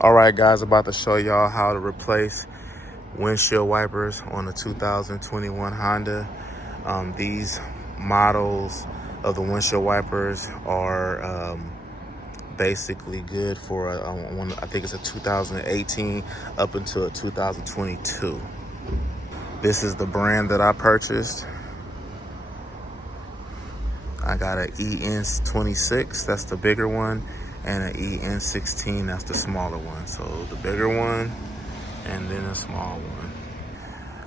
All right, guys, about to show y'all how to replace windshield wipers on a 2021 Honda. These models of the windshield wipers are basically good for I think it's a 2018 up until a 2022. This is the brand that I purchased. I got an EN26, that's the bigger one, and an EN16, that's the smaller one. So the bigger one and then a small one.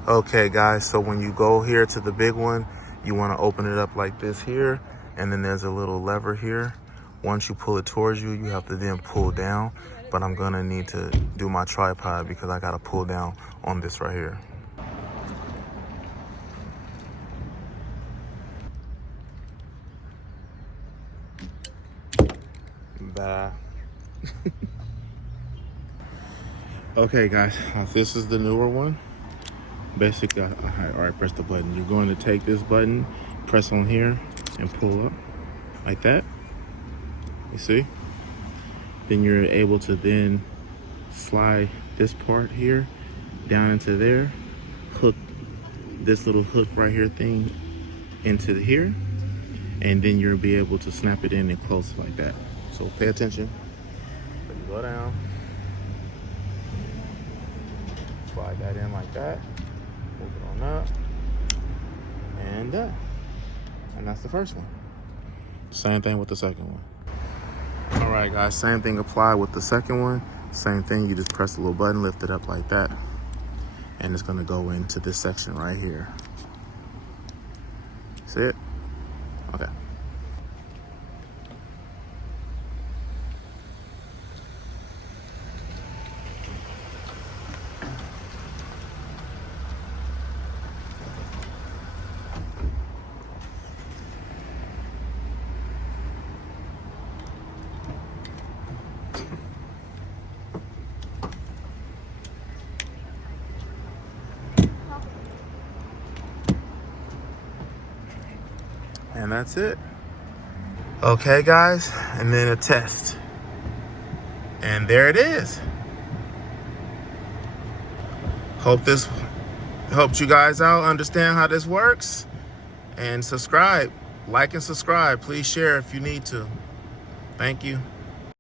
Okay guys, so when you go here to the big one, you want to open it up like this here, and then there's a little lever here. Once you pull it towards you, you have to then pull down, but I'm gonna need to do my tripod because I gotta pull down on this right here. Bye. Okay guys, this is the newer one. Basically, all right, press the button. You're going to take this button, press on here, and pull up like that. You see? Then you're able to then slide this part here down into there, hook this little hook right here thing into here, and then you'll be able to snap it in and close it like that. So pay attention. So you go down, slide that in like that, move it on up, and done. And that's the first one. Same thing with the second one. All right, guys, same thing applied with the second one. Same thing, you just press the little button, lift it up like that, and it's gonna go into this section right here. See it? Okay. And that's it. Okay guys, and then a test. And there it is. Hope this helped you guys out, understand how this works. And subscribe, like and subscribe. Please share if you need to. Thank you.